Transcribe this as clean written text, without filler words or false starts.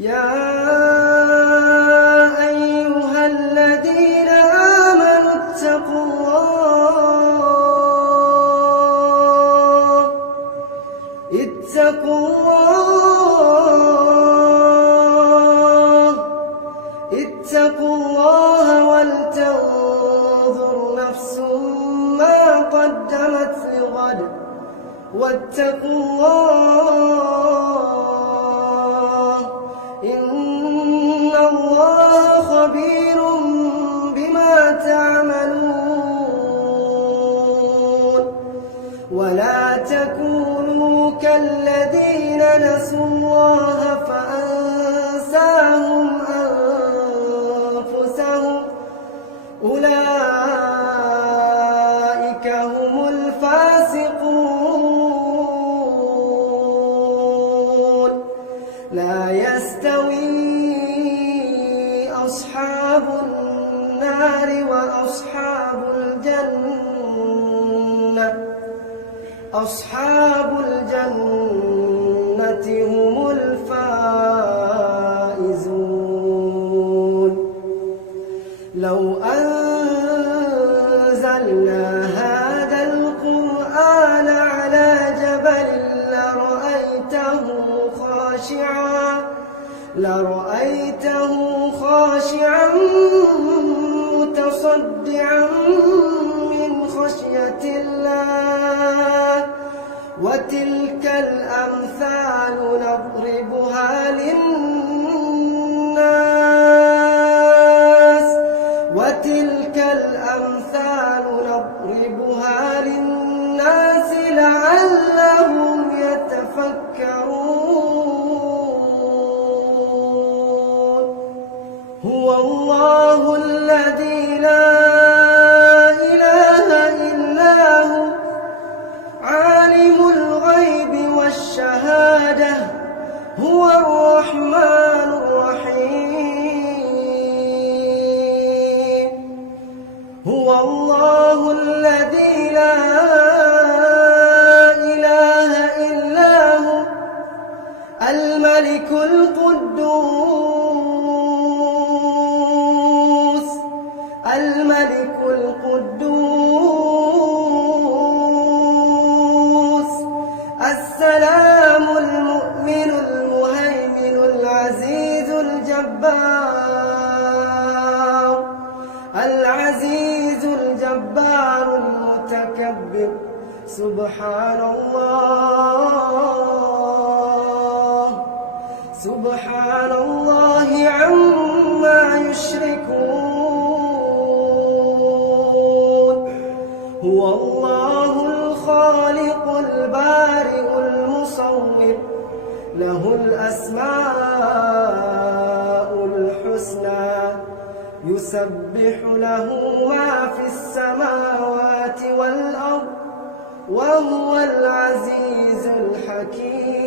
يا أيها الذين آمنوا اتقوا الله ولتنظر نفس ما قدمت لغد واتقوا الله إن الله خبير بما تعملون ولا تكونوا كالذين نسوا الله فأنساهم أنفسهم أولئك هم الفاسقون لا يستوي أصحاب النار وأصحاب الجنة أصحاب الجنة هم الفائزون لو أنزلنا هذا القرآن على جبل لرأيته خاشعا متصدعا من خشية الله وتلك الأمثال نضربها للناس لعلهم يتفكرون هو الله الذي لا إله إلا هو عالم الغيب والشهادة هو الرحمن الرحيم هو الله الذي لا إله إلا هو الملك القدوس السلام المؤمن المهيمن العزيز الجبار المتكبر سبحان الله عما يشركون هو الله الخالق البارئ المصور له الأسماء الحسنى يسبح له ما في السماوات والأرض وهو العزيز الحكيم